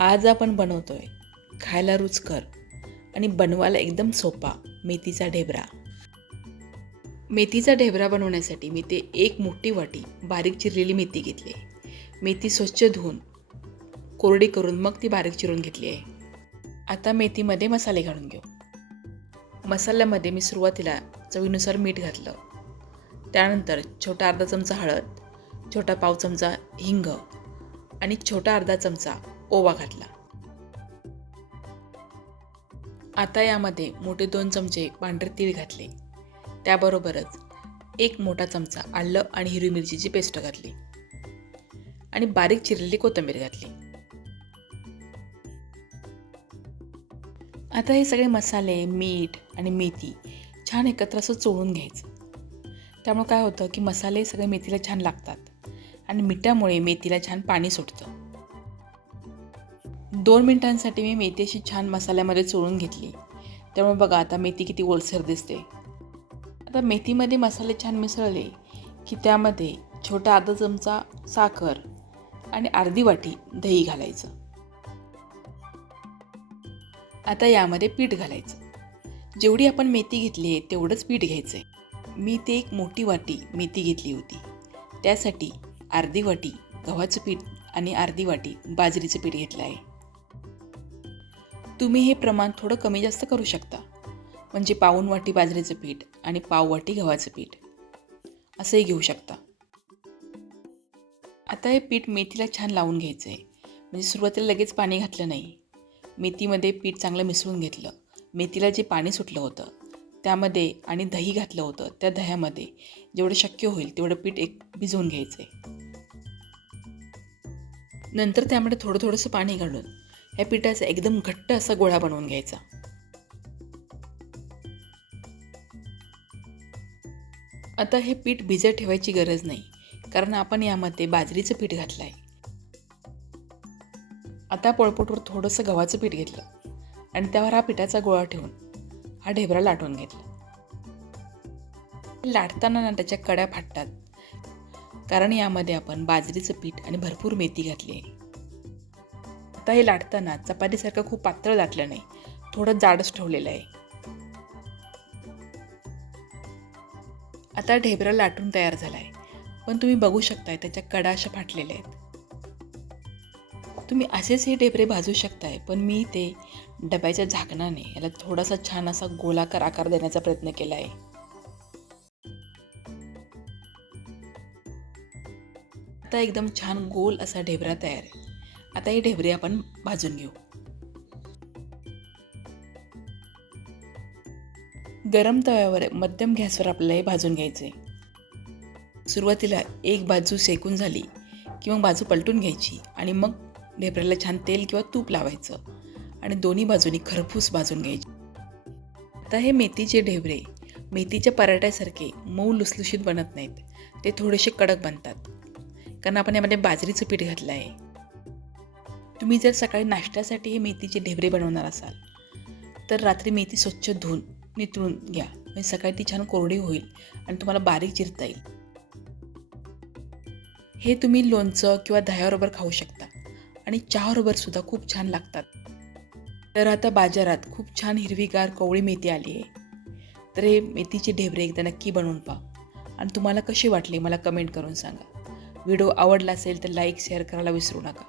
आज आपण बनवतोय खायला रुचकर आणि बनवायला एकदम सोपा मेथीचा ढेबरा. मेथीचा ढेबरा बनवण्यासाठी मी ते एक मोठी वाटी बारीक चिरलेली मेथी घेतली. मेथी स्वच्छ धुवून कोरडी करून मग ती बारीक चिरून घेतली आहे. आता मेथीमध्ये मसाले घालून घेऊ. मसाल्यामध्ये मी सुरुवातीला चवीनुसार मीठ घातलं. त्यानंतर छोटा अर्धा चमचा हळद, छोटा पाव चमचा हिंग आणि छोटा अर्धा चमचा ओवा घातला. आता यामध्ये मोठे 2 चमचे पांढरे तीळ घातले. त्याबरोबरच 1 मोठा चमचा आलं आणि हिरवी मिरचीची पेस्ट घातली आणि बारीक चिरलेली कोथिंबीर घातली. आता हे सगळे मसाले, मीठ आणि मेथी छान एकत्र असं चोळून घ्यायचं. त्यामुळे काय होतं की मसाले सगळे मेथीला छान लागतात आणि मिठामुळे मेथीला छान पाणी सुटतं. 2 मिनिटांसाठी मी मेथी अशी छान मसाल्यामध्ये चोळून घेतली. त्यामुळे बघा आता मेथी किती ओलसर दिसते. आता मेथीमध्ये मसाले छान मिसळले की त्यामध्ये छोटा अर्धा चमचा साखर आणि अर्धी वाटी दही घालायचं. आता यामध्ये पीठ घालायचं. जेवढी आपण मेथी घेतली आहे तेवढंच पीठ घ्यायचं आहे. मी ते एक मोठी वाटी मेथी घेतली होती. त्यासाठी अर्धी वाटी गव्हाचं पीठ आणि अर्धी वाटी बाजरीचं पीठ घेतलं आहे. तुम्ही हे प्रमाण थोडं कमी जास्त करू शकता. म्हणजे पाऊण वाटी बाजरीचं पीठ आणि पाव वाटी गव्हाचं पीठ असंही घेऊ शकता. आता हे पीठ मेथीला छान लावून घ्यायचं आहे. म्हणजे सुरुवातीला लगेच पाणी घातलं नाही. मेथीमध्ये पीठ चांगलं मिसळून घेतलं. मेथीला जे पाणी सुटलं होतं त्यामध्ये आणि दही घातलं होतं त्या दह्यामध्ये जेवढं शक्य होईल तेवढं पीठ भिजवून घ्यायचं आहे. नंतर त्यामध्ये थोडंसं पाणी घालून या पिठाचा एकदम घट्ट असा गोळा बनवून घ्यायचा. आता हे पीठ भिजत ठेवायची गरज नाही, कारण आपण यामध्ये बाजरीचं पीठ घातलं आहे. आता पोळपाटवर थोडंसं गव्हाचं पीठ घेतलं आणि त्यावर हा पिठाचा गोळा ठेवून हा ढेबरा लाटून घेतला. लाटताना ना त्याच्या कड्या फाटतात, कारण यामध्ये आपण बाजरीचं पीठ आणि भरपूर मेथी घातली आहे. आता हे लाटताना चपातीसारखं खूप पातळ लाटलं नाही, थोडं जाडच ठेवलेलं आहे. आता ढेबरा लाटून तयार झाला आहे, पण तुम्ही बघू शकताय त्याच्या कडा अशा फाटलेल्या आहेत. तुम्ही असेच हे ढेबरे भाजू शकताय, पण मी ते डब्याच्या झाकणाने याला थोडासा छान असा गोलाकार आकार देण्याचा प्रयत्न केला आहे. आता एकदम छान गोल असा ढेबरा तयार आहे. आता हे ढेबरे आपण भाजून घेऊ. गरम तव्यावर मध्यम गॅसवर आपल्याला हे भाजून घ्यायचे. सुरुवातीला एक बाजू सेकून झाली की मग बाजू पलटून घ्यायची आणि मग ढेबऱ्याला छान तेल किंवा तूप लावायचं आणि दोन्ही बाजूनी खरपूस भाजून घ्यायचे. आता हे मेथीचे ढेबरे मेथीच्या पराठ्यासारखे मऊ लुसलुशीत बनत नाहीत. ते थोडेसे कडक बनतात, कारण आपण यामध्ये बाजरीचं पीठ घातलं आहे. तुम्ही जर सकाळी नाश्त्यासाठी हे मेथीचे ढेबरे बनवणार असाल तर रात्री मेथी स्वच्छ धुवून नितळून घ्या. म्हणजे सकाळी ती छान कोरडी होईल आणि तुम्हाला बारीक चिरता येईल. हे तुम्ही लोणचं किंवा दह्याबरोबर खाऊ शकता आणि चहाबरोबर सुद्धा खूप छान लागतात. तर आता बाजारात खूप छान हिरवीगार कोवळी मेथी आली आहे. तर हे मेथीचे ढेबरे एकदा नक्की बनवून पहा आणि तुम्हाला कसे वाटले मला कमेंट करून सांगा. व्हिडिओ आवडला असेल तर लाईक शेअर करायला विसरू नका.